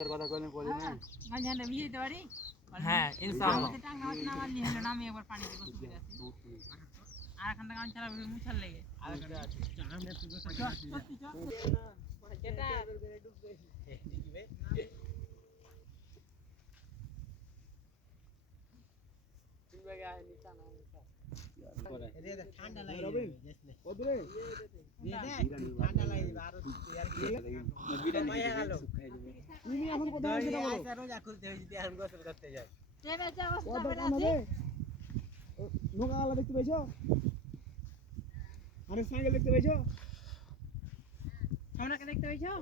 কথা কইলে বলি না মাঝখানে ভিজে পারি হ্যাঁ ইনশাআল্লাহ টাং নামালি হলো না আমি একবার পানি দিব সুবিধা আছে আর এখান থেকে আনছালা মুছার লাগে আর একটা আছে আমরা তো সত্যি যেটা ডুববে ঠিকই তিন ভাগে আয় নিচা না নিচা ঠান্ডা লাগে ওদরে ঠান্ডা লাগে আর বিড়া নিয়ে গেল তুমি এখন কোথায় আছো বলো আইসা রোজা খুলতে হই যদি এখন গোসল করতে যাই ট্রেনে যে অবস্থা কত করে কাম আছে হবে নৌকাওয়ালা দেখতে পাইছো আরে সাইকেল দেখতে পাইছো তোমরা দেখতে পাইছো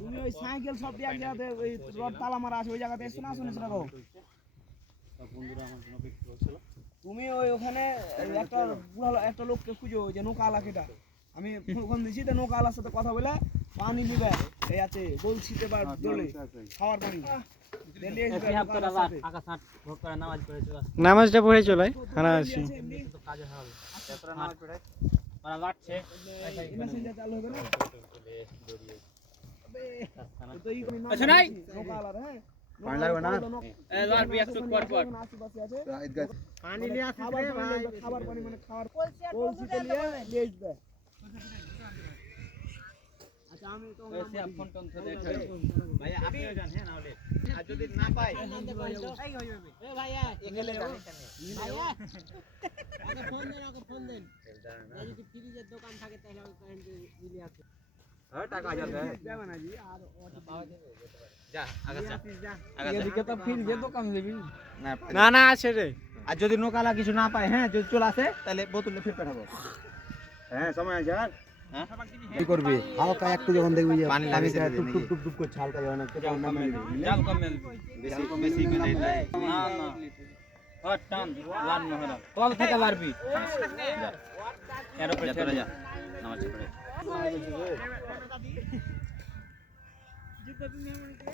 তুমি ওই সাইকেল সব দিয়ে গিয়াতে ওই রড তালা মারা আছে ওই জায়গাতে এসো না শুনেছ না গো বন্ধুরা আমার জন্য অপেক্ষা করছিল তুমি ওই ওখানে একটা বুড়া একটা লোককে খুঁজো যে নৌকাওয়ালা কেটা আমি ফোন দিছি তো নৌকাওয়ালার সাথে কথা বলে পানি দিবে এই আছে বলছিতে বা দলে খাওয়ার পানি নামাজটা পড়ে চলে হারা আছি কাজে হবে এতটা নামাজ পড়ে মানে লাগছে মেসেঞ্জার চালু হবে না আচ্ছা নাই নৌকাওয়ালা হ্যাঁ পানি লাগবে না এই লাল বি একটু পর পর পানি নিয়ে আসিস রে ভাই খাবার পানি মানে খাবার কলসিতে নিয়ে দেয় আচ্ছা আমি তো এসে ফোন টোন ধরে ভাই আপনিও জান হ্যাঁ নাহলে আর যদি না পাই এ ভাইয়া এখানে ভাইয়া আগে ফোন দেন যদি ফ্রিজের দোকান থাকে তাহলে আমি কারেন্ট বিল আছে হ্যাঁ টাকা হাজার দেবে না জি আর পাওয়া যাবে যা আগাছা এদিকে তো ফ্রিজের দোকান দিবি না না আছে রে আর যদি নৌকালা কিছু না পায় হ্যাঁ যদি চলে আসে তাহলে বোতলে ফির পাঠাবো হ্যাঁ সময় আছে আর কি করবি হালকা একটু যখন দেখবি যে পানি লাগে টুপ টুপ টুপ টুপ করছে হালকা যখন একটু জাল কম মেলবি বেশি বেশি করে না না হট টান লান মহরা তল থেকে মারবি এর উপরে চলে যা নামাজ পড়ে জিজ্ঞাসা তুমি এমন করে